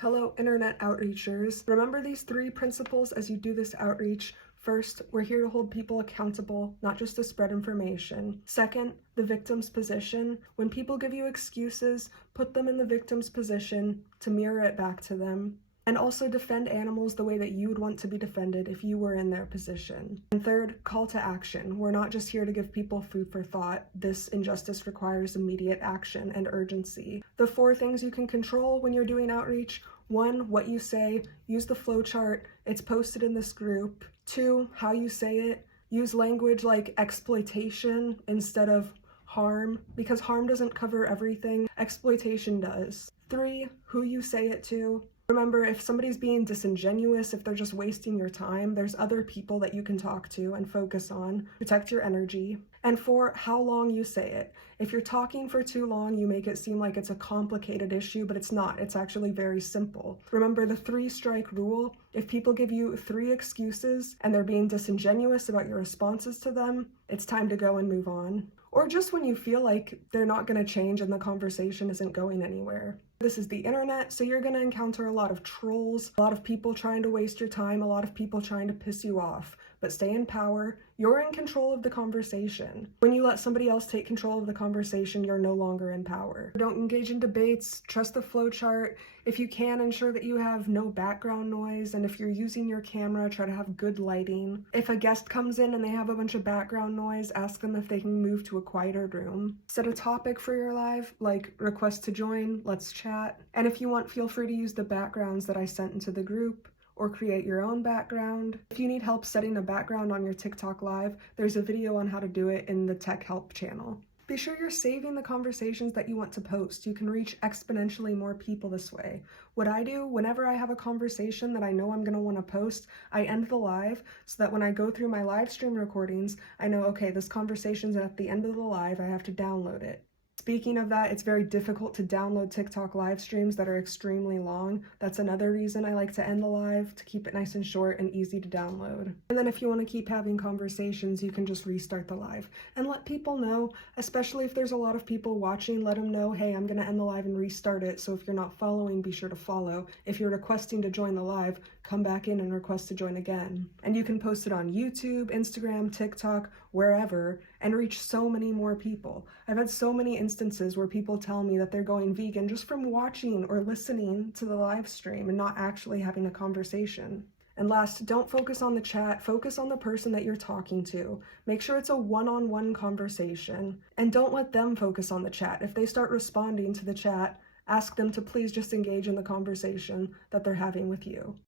Hello, internet outreachers. Remember these three principles as you do this outreach. First, we're here to hold people accountable, not just to spread information. Second, the victim's position. When people give you excuses, put them in the victim's position to mirror it back to them. And also defend animals the way that you would want to be defended if you were in their position. And third, call to action. We're not just here to give people food for thought. This injustice requires immediate action and urgency. The 4 things you can control when you're doing outreach: 1, what you say. Use the flowchart. It's posted in this group. 2, how you say it. Use language like exploitation instead of harm, because harm doesn't cover everything. Exploitation does. 3, who you say it to. Remember, if somebody's being disingenuous, if they're just wasting your time, there's other people that you can talk to and focus on. Protect your energy. And 4, how long you say it. If you're talking for too long, you make it seem like it's a complicated issue, but it's not. It's actually very simple. Remember the 3-strike rule. If people give you 3 excuses and they're being disingenuous about your responses to them, it's time to go and move on. Or just when you feel like they're not going to change and the conversation isn't going anywhere. This is the internet, so you're going to encounter a lot of trolls, a lot of people trying to waste your time, a lot of people trying to piss you off. But stay in power. You're in control of the conversation. When you let somebody else take control of the conversation, you're no longer in power. Don't engage in debates. Trust the flowchart. If you can, ensure that you have no background noise, and if you're using your camera, try to have good lighting. If a guest comes in and they have a bunch of background noise, ask them if they can move to a quieter room. Set a topic for your live, like request to join, let's chat. And if you want, feel free to use the backgrounds that I sent into the group, or create your own background. If you need help setting a background on your TikTok live, there's a video on how to do it in the Tech Help channel. Be sure you're saving the conversations that you want to post. You can reach exponentially more people this way. What I do, whenever I have a conversation that I know I'm gonna wanna post, I end the live so that when I go through my live stream recordings, I know, okay, this conversation's at the end of the live, I have to download it. Speaking of that, it's very difficult to download TikTok live streams that are extremely long. That's another reason I like to end the live, to keep it nice and short and easy to download. And then if you want to keep having conversations, you can just restart the live and let people know, especially if there's a lot of people watching, let them know, hey, I'm going to end the live and restart it. So if you're not following, be sure to follow. If you're requesting to join the live, come back in and request to join again. And you can post it on YouTube, Instagram, TikTok, wherever, and reach so many more people. I've had so many instances where people tell me that they're going vegan just from watching or listening to the live stream and not actually having a conversation. And last, don't focus on the chat, focus on the person that you're talking to. Make sure it's a one-on-one conversation. And don't let them focus on the chat. If they start responding to the chat, ask them to please just engage in the conversation that they're having with you.